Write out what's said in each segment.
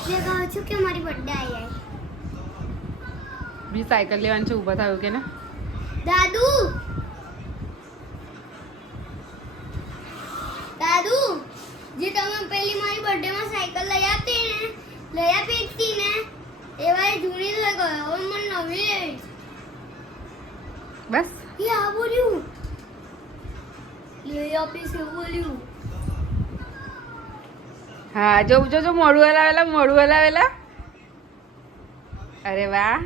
એટલે કહું છું કે મારી બર્થડે આવી બી સાયકલ લેવાની છે, ઊભા થયો કે ને દાદુ દાદુ જે તમે પેલી મારી બર્થડે માં સાયકલ લઈ આપી હતી ને એવા જૂની થઈ ગઈ, હવે મને નવી લેવી છે. બસ એ આ બોલ્યું લઈ આપીશ એવું બોલ્યું. હા જો જો જો મોડું હલાવેલા. અરે વાહ,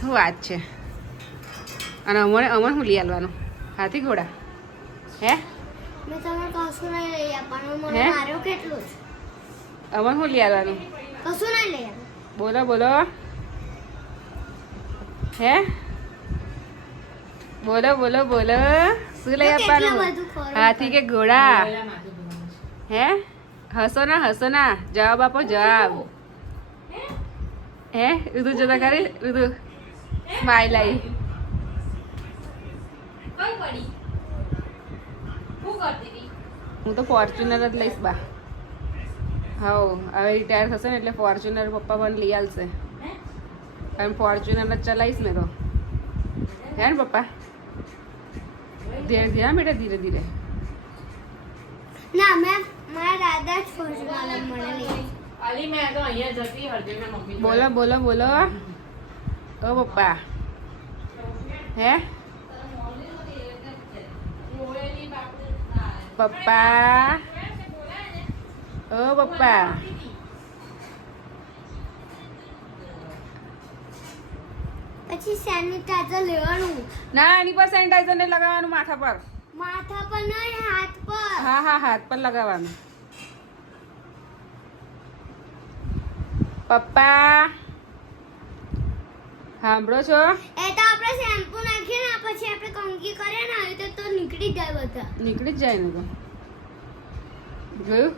શું વાત છે. અને અમને શું લઈ આવવાનું? હાથી ઘોડા હે? મેં તમને કશું નહીં લઈ આપવાનું, મને હે? માર્યો કેટલું છે. અમને શું લઈ આવવાનું? કશું નહીં લઈ આપવાનું. બોલો હે? બોલો શું લઈ આપવાનું? હાથી કે ઘોડા? હે? હસો ના જવાબ આપો, જવાબ. હે ઋતુ જોતા ખરી? ઋતુ સ્માઈલ આવી. હું તો ફોર્ચ્યુનર જ લઈશ બા. હા હવે રિટાયર થશે ને એટલે ફોર્ચ્યુનર પપ્પા મને લઈ આવશે. કારણ ફોર્ચ્યુનર જ ચલાવીશ ને તો. હે ને પપ્પા? ધીરે ધીરે બેટા, ધીરે ધીરે. ના મેં મારા દાદા જ ફોર્ચ્યુનર મને લઈ બોલો ઓ પપ્પા. હે પપ્પા? ઓ પપ્પા. પછી સેનિટાઈઝર લેવાનું. ના એની પર સેનિટાઈઝર ને લગાવવાનું, માથા પર. માથા પર નહીં, હાથ પર. હા હાથ પર લગાવવાનું. પપ્પા સાંભળો છો? એ તો આપણે શેમ્પુ નાખીએ ને પછી આપણે કંઘી કરીએ ને આવી તો નીકળી જાય બધા. નીકળી જ જાય ને તો. જોયું?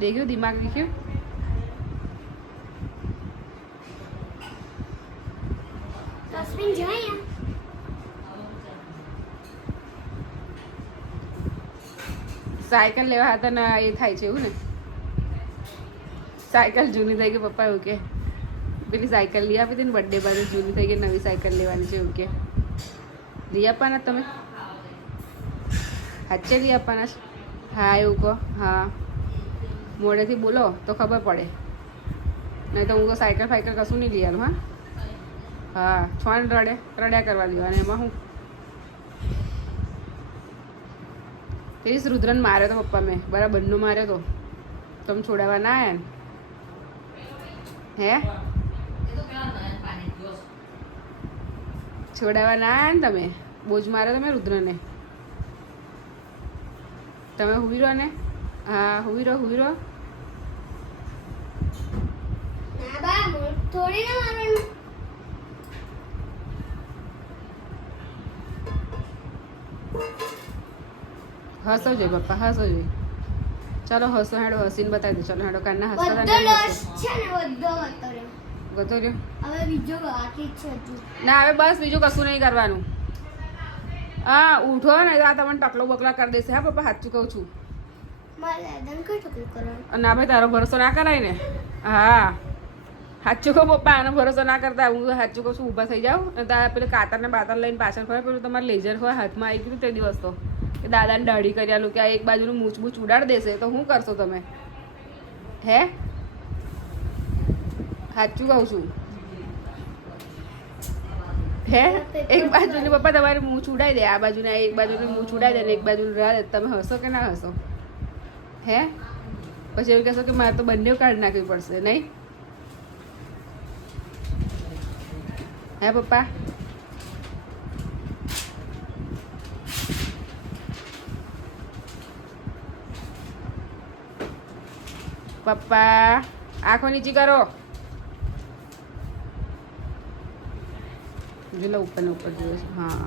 દેખ્યું? દિમાગ દેખ્યું? તસ્વીન જોઈએ. સાયકલ લેવા હતા ને એ થાય છે એવું ને? સાયકલ જૂની થઈ ગઈ પપ્પા એવું કે. પેલી સાયકલ લઈ આપી હતી ને બર્થડે બાદ જૂની થઈ ગઈ, નવી સાયકલ લેવાની છે એવું કે. લઈ આપવાના તમે? સાચે લઈ આપવાના છે? હા એવું કહો. હા મોઢેથી બોલો તો ખબર પડે, નહીં તો હું તો સાયકલ કશું નહીં લઈ આવું. હા છોન રડ્યા કરવા દેવાના. એમાં હું તેવીસ રુદ્રને માર્યો તો પપ્પા મેં, બરાબરનો માર્યો તો. તમે છોડાવવા ના આવ્યા ને? હે છોડાવવા ના આવ્યા ને તમે? બોજ માર્યો તમે રુદ્રને. તમે હુઈ રહો ને. હા હુઈ રહો. ના બા થોડી ના મારવાનું. હસો જોઈએ પપ્પા, હસો જોઈએ. ચાલો હસો, હેડો હસીને બતાવી દો. ચાલો હેડો, કારના હસતા બધો હતા લોસ છે ને બધો વતર્યો. ગતો રહ્યો. હવે બીજો બાકી છે હજુ. ના હવે બસ બીજું કશું નહીં કરવાનું. હા ઉઠો ને આ તમને ટકલો બકલા કરી દેશે. હા પપ્પા સાચું કહું છું. મારે દાદાને કઈ ટકલું કરવાનું? ના ભાઈ તારો ભરોસો ના કરાય ને. હા સાચું કહું પપ્પા, આનો ભરોસો ના કરતા. હું સાચું કહું છું, ઊભા થઈ જાઉં અને તારા પેલું કાતરને બાતર લઈને પાછળ ફરે. પેલું તમારે લેઝર હોય હાથમાં આવી ગયું તે દિવસ તો કે દાદાને દાઢી કરી આલું કે આ એક બાજુનું મૂછ ઉડાડી દેશે તો શું કરશો તમે? હે સાચું કહું છું. હે એક બાજુની પપ્પા તમારી મૂછ ઉડાડી દે, આ બાજુને એક બાજુની મૂછ ઉડાડી દે ને એક બાજુનું રહે દે. તમે હસો કે ના હસો? હે પછી એવું કહેશો કે મારે તો બંને કાઢી નાખવી પડશે નહીં? હે પપ્પા? પપ્પા આંખો નીચી કરો. જો ઉપર ને ઉપર જોઈએ છે. હા